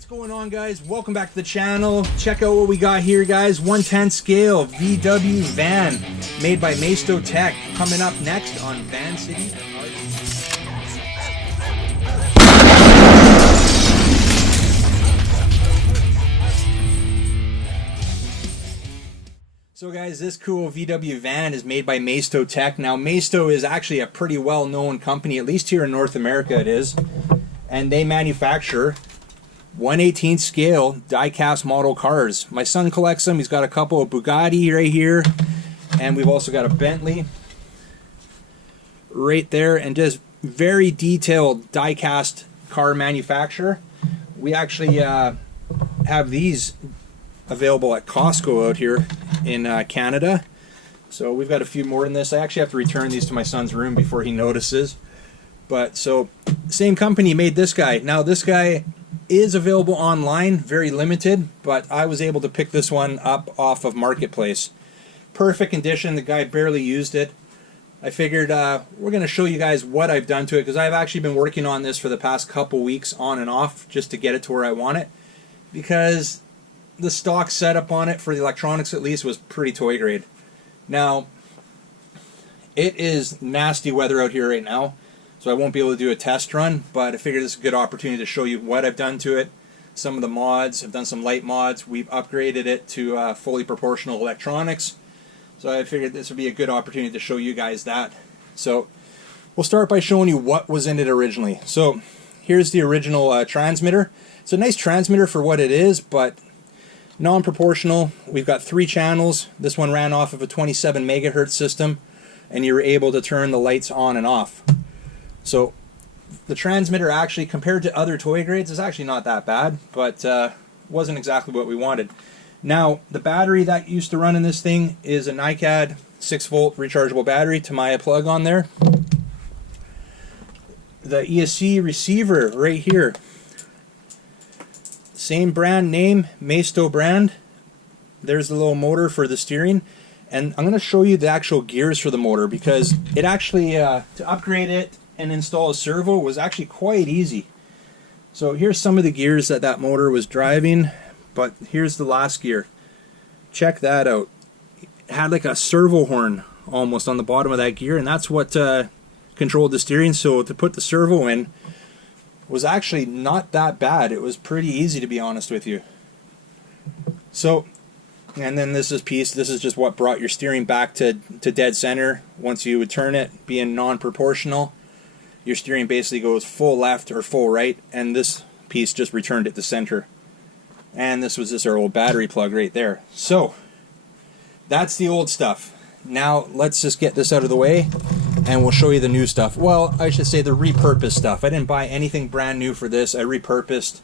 What's going on, guys? Welcome back to the channel. Check out what we got here, guys. 110 scale VW van made by Maisto Tech. Coming up next on Van City. So guys, this cool VW van is made by Maisto Tech. Now Maisto is actually a pretty well-known company, at least here in North America it is. And they manufacture 1/18 scale die-cast model cars. My son collects them. He's got a couple of Bugatti right here, and we've also got a Bentley right there, and just very detailed die-cast car manufacturer. We actually have these available at Costco out here in Canada. So we've got a few more in this. I actually have to return these to my son's room before he notices. But so same company made this guy. Now this guy is available online, very limited, but I was able to pick this one up off of Marketplace. Perfect condition. The guy barely used it. I figured we're going to show you guys what I've done to it, because I've actually been working on this for the past couple weeks on and off just to get it to where I want it, because the stock setup on it, for the electronics at least, was pretty toy grade. Now it is nasty weather out here right now, so I won't be able to do a test run, but I figured this is a good opportunity to show you what I've done to it. Some of the mods, I've done some light mods. We've upgraded it to fully proportional electronics. So I figured this would be a good opportunity to show you guys that. So we'll start by showing you what was in it originally. So here's the original transmitter. It's a nice transmitter for what it is, but non-proportional. We've got 3 channels. This one ran off of a 27 megahertz system, and you were able to turn the lights on and off. So the transmitter, actually, compared to other toy grades, is actually not that bad, but wasn't exactly what we wanted. Now, the battery that used to run in this thing is a NiCad 6-volt rechargeable battery, Tamiya plug on there. The ESC receiver right here, same brand name, Maisto brand. There's the little motor for the steering. And I'm going to show you the actual gears for the motor, because it actually, to upgrade it and install a servo was actually quite easy. So here's some of the gears that motor was driving, but here's the last gear. Check that out. It had like a servo horn almost on the bottom of that gear, and that's what controlled the steering. So to put the servo in was actually not that bad. It was pretty easy, to be honest with you. So, and then this is just what brought your steering back to dead center. Once you would turn it, being non-proportional, your steering basically goes full left or full right, and this piece just returned it to center. And this was just our old battery plug right there. So that's the old stuff. Now let's just get this out of the way, and we'll show you the new stuff. Well, I should say the repurposed stuff. I didn't buy anything brand new for this. I repurposed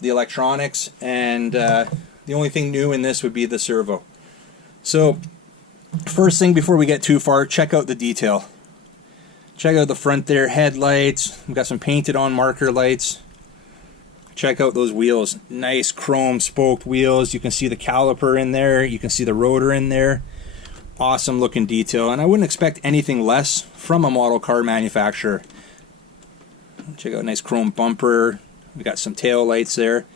the electronics, and the only thing new in this would be the servo. So first thing, before we get too far, check out the detail. Check out the front there, headlights. We've got some painted on marker lights. Check out those wheels. Nice chrome spoked wheels. You can see the caliper in there. You can see the rotor in there. Awesome looking detail, and I wouldn't expect anything less from a model car manufacturer. Check out a nice chrome bumper. We got some tail lights there.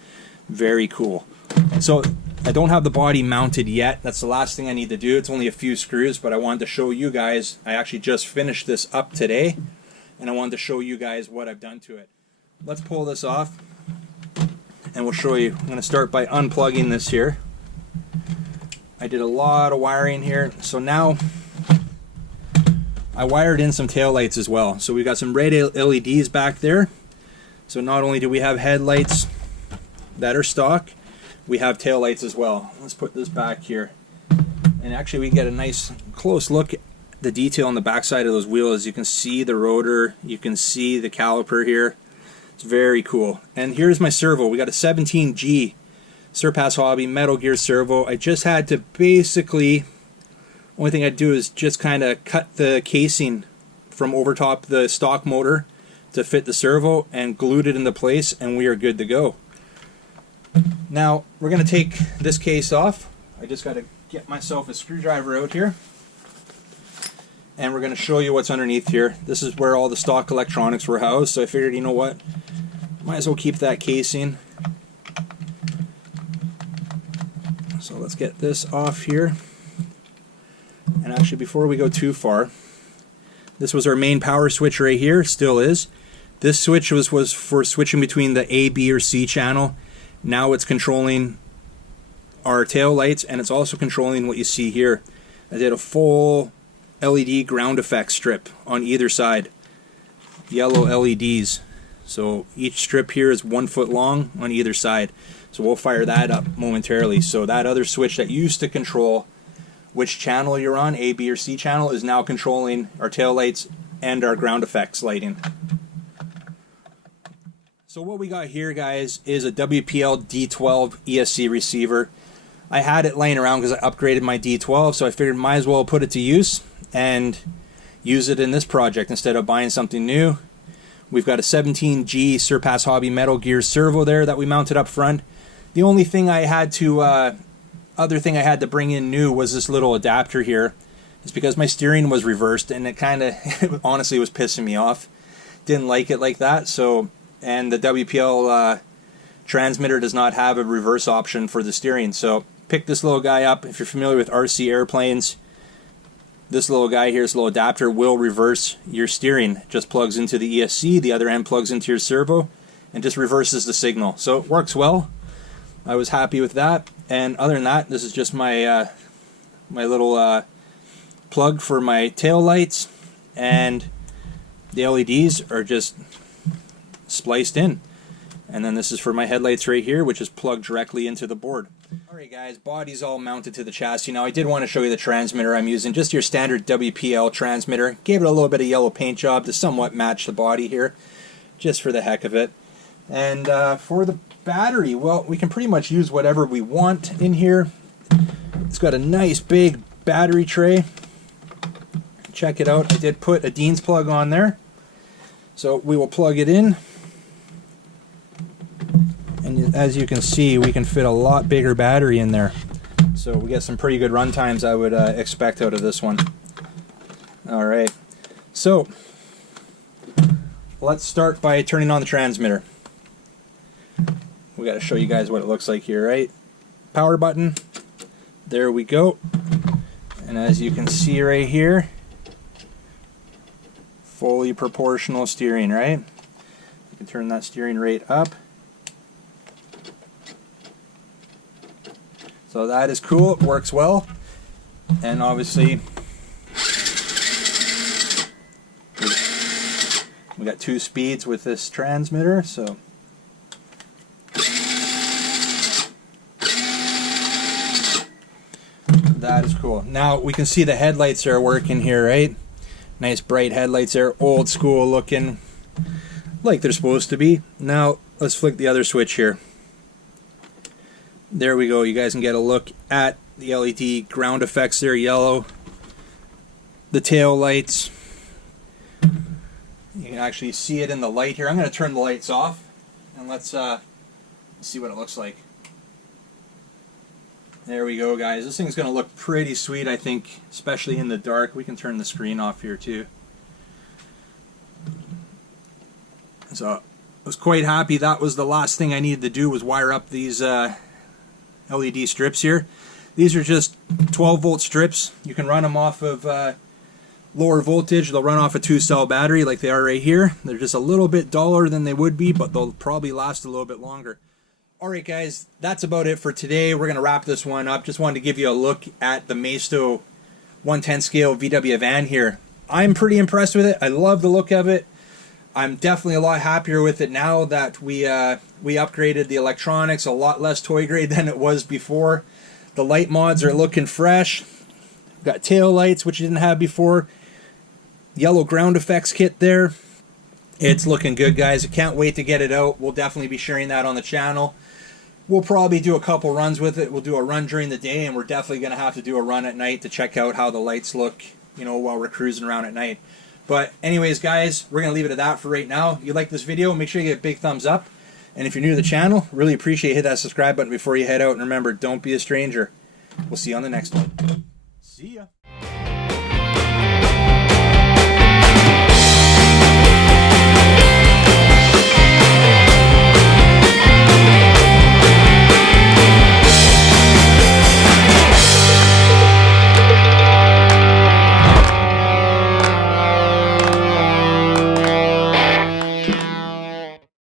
Very cool. So I don't have the body mounted yet. That's the last thing I need to do. It's only a few screws, but I wanted to show you guys. I actually just finished this up today, and I wanted to show you guys what I've done to it. Let's pull this off, and we'll show you. I'm going to start by unplugging this here. I did a lot of wiring here. So now I wired in some tail lights as well. So we got some red LEDs back there. So not only do we have headlights that are stock, we have tail lights as well. Let's put this back here. And actually we can get a nice close look at the detail on the back side of those wheels. You can see the rotor, you can see the caliper here. It's very cool. And here's my servo. We got a 17G Surpass Hobby Metal Gear servo. I just had to basically, only thing I'd do is just kind of cut the casing from over top the stock motor to fit the servo and glued it into place, and we are good to go. Now we're going to take this case off. I just got to get myself a screwdriver out here, and we're going to show you what's underneath here. This is where all the stock electronics were housed, so I figured, you know what, might as well keep that casing So let's get this off here. And actually, before we go too far, this was our main power switch right here, still is. This switch was for switching between the A, B, or C channel. Now it's controlling our tail lights, and it's also controlling what you see here. I did a full LED ground effect strip on either side. Yellow LEDs. So each strip here is 1 foot long on either side. So we'll fire that up momentarily. So that other switch that used to control which channel you're on, A, B, or C channel, is now controlling our tail lights and our ground effects lighting. So what we got here, guys, is a WPL D12 ESC receiver. I had it laying around because I upgraded my D12, so I figured might as well put it to use and use it in this project instead of buying something new. We've got a 17G Surpass Hobby Metal Gear servo there that we mounted up front. The only thing I had to other thing I had to bring in new was this little adapter here. It's because my steering was reversed, and it kind of honestly was pissing me off. Didn't like it like that. So, and the WPL transmitter does not have a reverse option for the steering. So pick this little guy up. If you're familiar with RC airplanes, this little guy here, this little adapter, will reverse your steering. It just plugs into the ESC, the other end plugs into your servo, and just reverses the signal. So it works well. I was happy with that. And other than that, this is just my my little plug for my tail lights, and the LEDs are just spliced in. And then this is for my headlights right here, which is plugged directly into the board. Alright guys, body's all mounted to the chassis. Now I did want to show you the transmitter I'm using, just your standard WPL transmitter. Gave it a little bit of yellow paint job to somewhat match the body here, just for the heck of it. And for the battery, well, we can pretty much use whatever we want in here. It's got a nice big battery tray. Check it out. I did put a Dean's plug on there. So we will plug it in. And as you can see, we can fit a lot bigger battery in there. So we get some pretty good run times I would expect out of this one. Alright, so let's start by turning on the transmitter. We got to show you guys what it looks like here, right? Power button. There we go. And as you can see right here, fully proportional steering, right? You can turn that steering rate up. So that is cool, it works well. And obviously we got 2 speeds with this transmitter, so that is cool. Now we can see the headlights are working here, right? Nice bright headlights there, old school looking, like they're supposed to be. Now let's flick the other switch here. There we go. You guys can get a look at the LED ground effects there, yellow. The tail lights. You can actually see it in the light here. I'm going to turn the lights off and let's see what it looks like. There we go, guys. This thing's going to look pretty sweet, I think, especially in the dark. We can turn the screen off here too. So I was quite happy. That was the last thing I needed to do, was wire up these LED strips here. These are just 12-volt strips. You can run them off of lower voltage. They'll run off a 2-cell battery like they are right here. They're just a little bit duller than they would be, but they'll probably last a little bit longer. Alright guys, that's about it for today. We're going to wrap this one up. Just wanted to give you a look at the Maisto 110 scale VW van here. I'm pretty impressed with it. I love the look of it. I'm definitely a lot happier with it now that we upgraded the electronics, a lot less toy grade than it was before. The light mods are looking fresh. Got tail lights, which you didn't have before. Yellow ground effects kit there. It's looking good, guys. I can't wait to get it out. We'll definitely be sharing that on the channel. We'll probably do a couple runs with it. We'll do a run during the day, and we're definitely going to have to do a run at night to check out how the lights look, you know, while we're cruising around at night. But anyways, guys, we're going to leave it at that for right now. If you like this video, make sure you get a big thumbs up. And if you're new to the channel, really appreciate it. Hit that subscribe button before you head out. And remember, don't be a stranger. We'll see you on the next one. See ya.